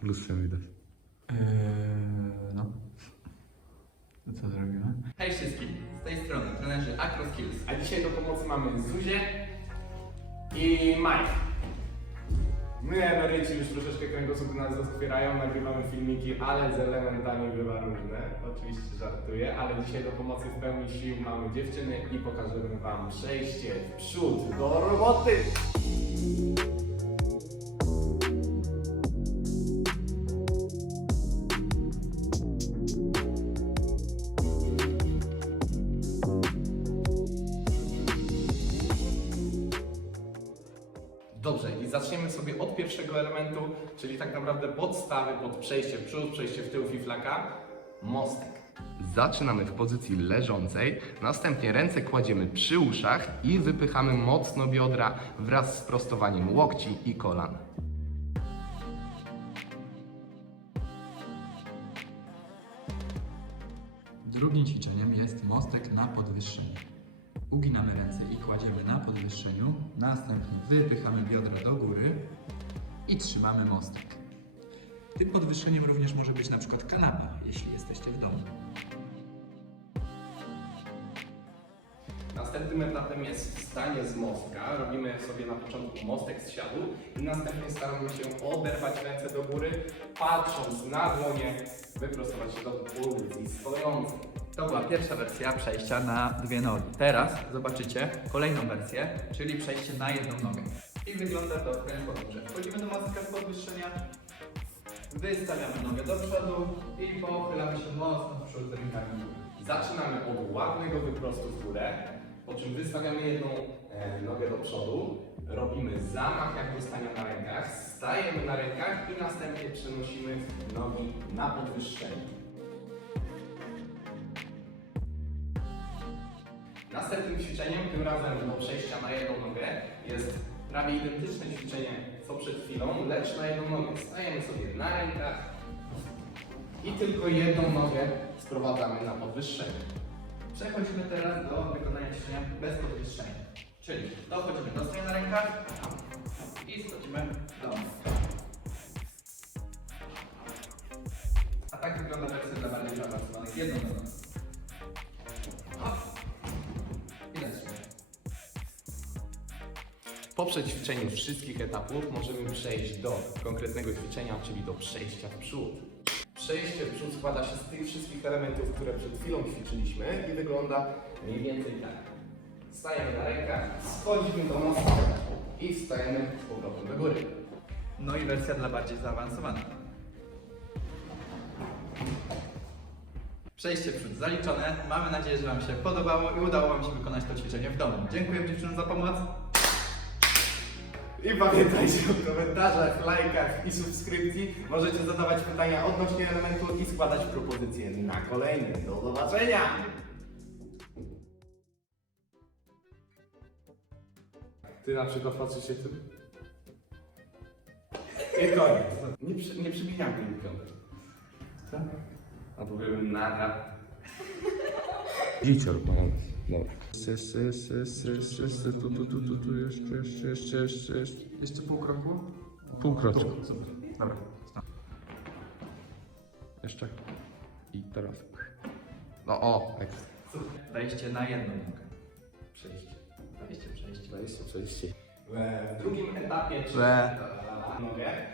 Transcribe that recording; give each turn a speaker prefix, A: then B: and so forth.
A: w lustrze widać.
B: Eee, no. To co zrobimy?
C: Hej wszystkim, z tej strony trenerzy AcroSkills.
D: A dzisiaj do pomocy mamy Zuzię i Mike. My emeryci już troszeczkę kręgosłup nas otwierają, nagrywamy filmiki, ale z elementami bywa różne. Oczywiście żartuję, ale dzisiaj do pomocy w pełni sił mamy dziewczyny i pokażemy wam przejście w przód do roboty. Dobrze, i zaczniemy sobie od pierwszego elementu, czyli tak naprawdę podstawy pod przejście w przód, przejście w tył fiflaka, mostek.
A: Zaczynamy w pozycji leżącej, następnie ręce kładziemy przy uszach i wypychamy mocno biodra wraz z prostowaniem łokci i kolan.
B: Drugim ćwiczeniem jest mostek na podwyższeniu. Uginamy ręce i kładziemy na podwyższeniu, następnie wypychamy biodra do góry i trzymamy mostek. Tym podwyższeniem również może być na przykład kanapa, jeśli jesteście w domu.
D: Następnym etapem jest wstanie z mostka. Robimy sobie na początku mostek z siadu i następnie staramy się oderwać ręce do góry, patrząc na dłonie, wyprostować się do pozycji stojącej.
C: To była pierwsza wersja przejścia na dwie nogi. Teraz zobaczycie kolejną wersję, czyli przejście na jedną nogę. I wygląda to w ten sposób, wchodzimy do mostka z podwyższenia, wystawiamy nogę do przodu i pochylamy się mocno w przód rękami.
D: Zaczynamy od ładnego wyprostu w górę, po czym wystawiamy jedną e, nogę do przodu, robimy zamach jak do stania na rękach, stajemy na rękach i następnie przenosimy nogi na podwyższenie. Następnym ćwiczeniem, tym razem do przejścia na jedną nogę, jest prawie identyczne ćwiczenie co przed chwilą, lecz na jedną nogę. Stajemy sobie na rękach i tylko jedną nogę sprowadzamy na podwyższenie.
C: Przechodzimy teraz do wykonania ćwiczenia bez podwyższenia. Czyli dochodzimy do stania na rękach i schodzimy
D: przećwiczeniu wszystkich etapów możemy przejść do konkretnego ćwiczenia, czyli do przejścia w przód. Przejście w przód składa się z tych wszystkich elementów, które przed chwilą ćwiczyliśmy i wygląda mniej więcej tak. Stajemy na rękach, schodzimy do mostka i wstajemy z powrotem do góry.
C: No i wersja dla bardziej zaawansowanych. Przejście przód zaliczone. Mamy nadzieję, że Wam się podobało i udało Wam się wykonać to ćwiczenie w domu. Dziękuję dziewczynom za pomoc.
D: I pamiętajcie o komentarzach, lajkach i subskrypcji. Możecie zadawać pytania odnośnie elementu i składać propozycje na kolejny. Do zobaczenia! Ty na przykład patrzysz się tym? I koniec. Nie, przy, nie przybijam tej piątek. Co? A powiemy nara.
A: Dziecior. Dobra. Jeszcze, jeszcze, jeszcze, jeszcze, jeszcze, jeszcze, tu, tu, tu, tu, tu, jeszcze, jeszcze, jeszcze, jeszcze, jeszcze.
B: Jeszcze pół kroku?
A: Pół kroczku.
B: Super. Dobra.
A: Jeszcze. I teraz. No o, ekstra.
C: Wejście na jedną nogę. Przejście. Wejście, przejście.
D: 20, 30. W drugim etapie,
C: Łe.
D: nogę,